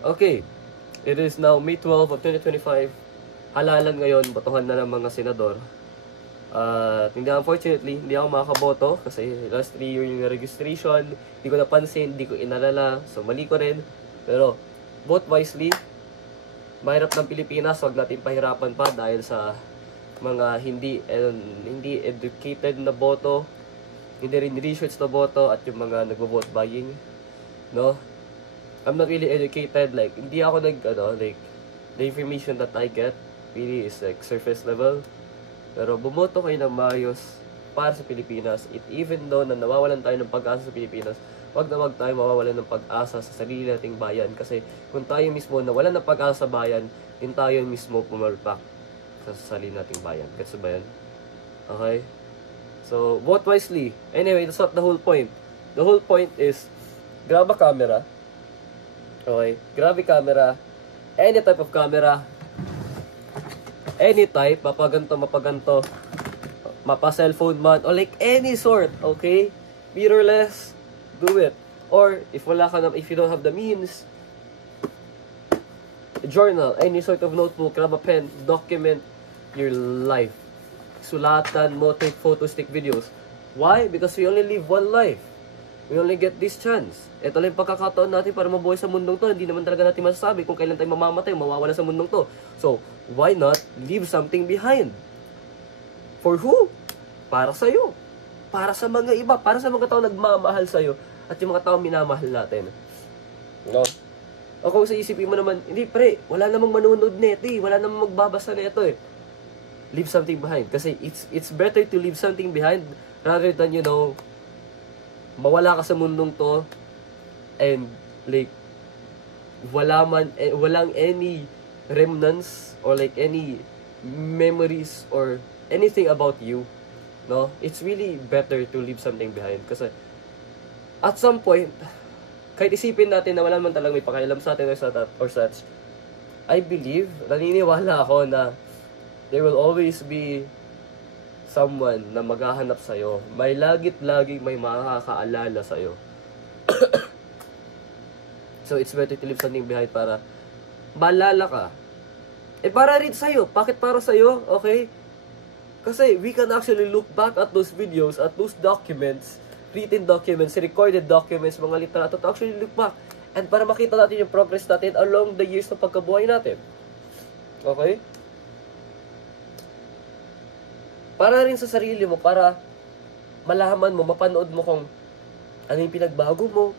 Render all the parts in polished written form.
Okay, it is now May 12 of 2025. Halalan ngayon, botohan na ng mga senador. Unfortunately, hindi ako makakaboto kasi last 3 year yung registration, hindi ko napansin, hindi ko inalala, so mali ko rin. Pero, vote wisely. Mahirap ng Pilipinas, wag natin pahirapan pa dahil sa mga hindi educated na boto, hindi rin research na boto, at yung mga nagvo-vote buying, no? I'm not really educated, like, hindi ako the information that I get really is like surface level. Pero bumoto kayo ng maayos para sa Pilipinas. Even though na nawawalan tayo ng pag-asa sa Pilipinas, wag na wag tayo mawawalan ng pag-asa sa sarili nating bayan. Kasi kung tayo mismo nawalan ng pag-asa sa bayan, din tayo mismo pumalpak sa sarili nating bayan. Gets ba yan? Okay? So, vote wisely. Anyway, that's not the whole point. The whole point is, grab a camera. Okay? Grab a camera. Any type of camera. Any type. Mapaganto. Mapa-cellphone man. Or like any sort. Okay? Mirrorless. Do it. Or, if you don't have the means, a journal. Any sort of notebook. Grab a pen. Document your life. Sulatan mo, take photos, take videos. Why? Because we only live one life. We only get this chance. Ito lang yung pagkakataon natin para mabuhay sa mundong to. Hindi naman talaga natin masasabi kung kailan tayo mamamatay, mawawala sa mundong to. So, why not leave something behind? For who? Para sa'yo. Para sa mga iba. Para sa mga tao nagmamahal sa'yo. At yung mga tao minamahal natin. No? O kung sa isipin mo naman, hindi pre, wala namang manunod neto eh. Wala namang magbabasa neto eh. Leave something behind. Kasi it's better to leave something behind rather than, mawala ka sa mundong to and like walang any remnants or like any memories or anything about you, no? It's really better to leave something behind kasi at some point kahit isipin natin na wala man talagang may pakialam sa atin or such, I believe, naniniwala ako na there will always be someone na maghahanap sa'yo. May laging may makakaalala sa'yo. So, it's better to leave something behind para maalala ka. Para rin sa'yo. Bakit para sa'yo? Okay? Kasi we can actually look back at those videos, at those documents, written documents, recorded documents, mga literato, to actually look back. And para makita natin yung progress natin along the years ng pagkabuhay natin. Okay? Para rin sa sarili mo, para malaman mo, mapanood mo kung ano yung pinagbago mo,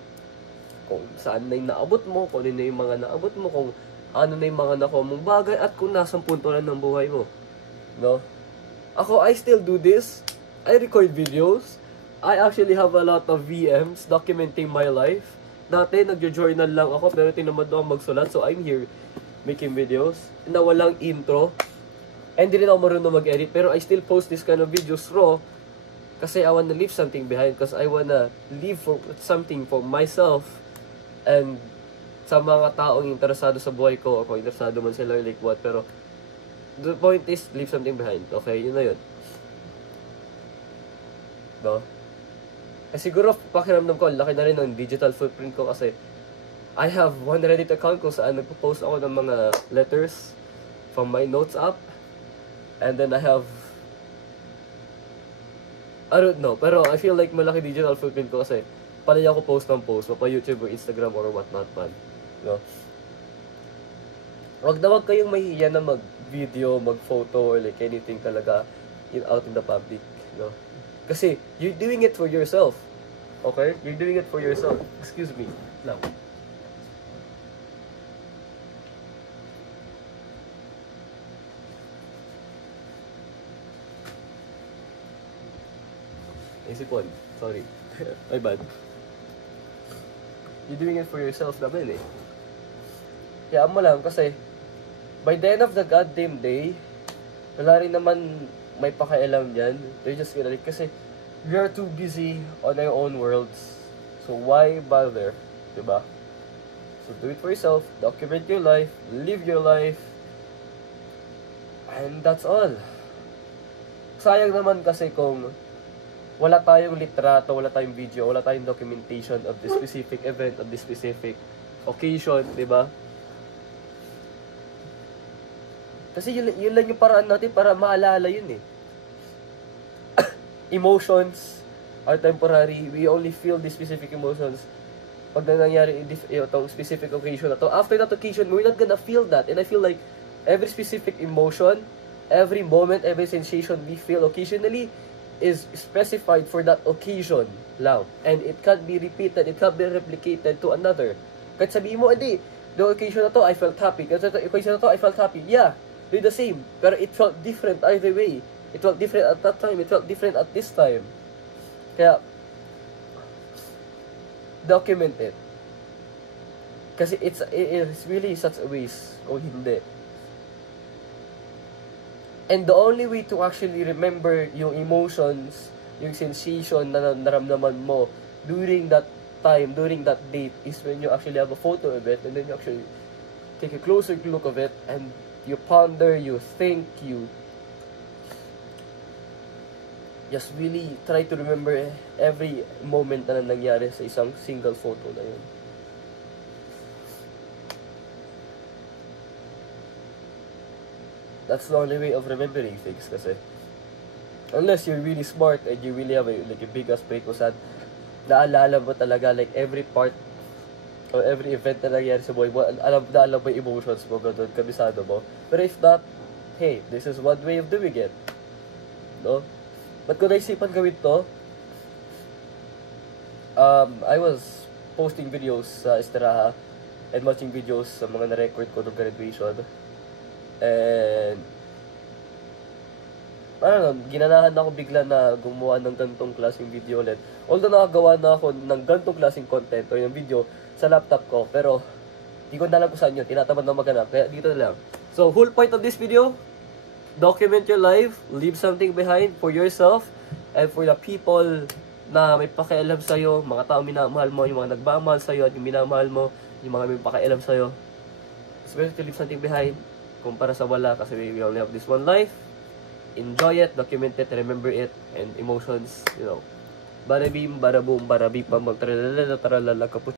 kung saan na yung naabot mo, kung ano na yung mga naabot mo, kung ano na yung mga nakuha mong bagay, at kung nasang punto na ng buhay mo. No? Ako, I still do this. I record videos. I actually have a lot of VMs documenting my life. Dati, nagjo-journal lang ako, pero tinamad ako magsulat, so I'm here making videos na walang intro. And hindi rin ako marunong mag-edit, pero I still post this kind of videos raw kasi I wanna leave something behind, because I wanna leave for something for myself and sa mga taong interesado sa buhay ko, o kung interesado man sila like what, pero the point is, leave something behind. Okay, yun na yun. No? Siguro, pakiramdam ko, laki na rin ng digital footprint ko kasi I have one Reddit account kung saan nagpo-post ako ng mga letters from my notes app. And then I don't know, pero I feel like malaki digital footprint ko kasi paano ako post ng post, mapa YouTube or Instagram or whatnot man. No? Wag kayong mahihiya na mag-video, mag-photo, or like anything talaga out in the public. No? Kasi you're doing it for yourself. Okay? You're doing it for yourself. Excuse me. Lang. Isipon. Sorry. My bad. You're doing it for yourself naman eh. Kaya mo lang kasi by the end of the goddamn day, wala rin naman may pakialam dyan. They're just gonna like, kasi we are too busy on our own worlds. So why bother? Diba? So do it for yourself. Document your life. Live your life. And that's all. Sayang naman kasi kung wala tayong litrato, wala tayong video, wala tayong documentation of this specific event, of this specific occasion, di ba? Kasi yun lang yung paraan natin para maalala yun eh. Emotions are temporary. We only feel these specific emotions pag nangyari itong specific occasion na to. After that occasion, we're not gonna feel that. And I feel like every specific emotion, every moment, every sensation we feel occasionally is specified for that occasion lang. And it can't be repeated, it can't be replicated to another. Kahit sabihin mo, hindi, the occasion na to, I felt happy. Kahit the occasion na to, I felt happy. Yeah, they're the same. Pero it felt different either way. It felt different at that time, it felt different at this time. Kaya, document it. Kasi it is really such a waste kung hindi. And the only way to actually remember yung emotions, yung sensation na naramdaman mo during that time, during that date, is when you actually have a photo of it, and then you actually take a closer look of it, and you ponder, you think, you just really try to remember every moment na nangyari sa isang single photo na yun. That's the only way of remembering things kasi. Unless you're really smart and you really have a big aspect kung saan naalala mo talaga like every part or every event na nangyari sa buhay mo, alam mo yung emotions mo, ganun, kabisado mo. Pero if not, hey, this is one way of doing it. No? Ba't ko naisipan gawin to? I was posting videos sa Esteraha and watching videos sa mga na-record ko ng graduation. And ginanahan ako bigla na gumawa ng gantong klaseng video ulit. Although nakagawa na ako ng gantong klaseng content o yung video sa laptop ko, pero di ko na alam kung saan yun. Tinatamad na maghanap, kaya dito na lang. So, whole point of this video, document your life, leave something behind for yourself and for the people na may pakialam sa'yo, mga tao minamahal mo, yung mga nagmamahal sa'yo at yung minamahal mo, yung mga may pakialam sa'yo. It's better to leave something behind kumpara sa wala kasi we only have this one life. Enjoy it, document it, remember it, and emotions, you know. Barabim, barabum, barabipam, magtralala, tralala, kaput.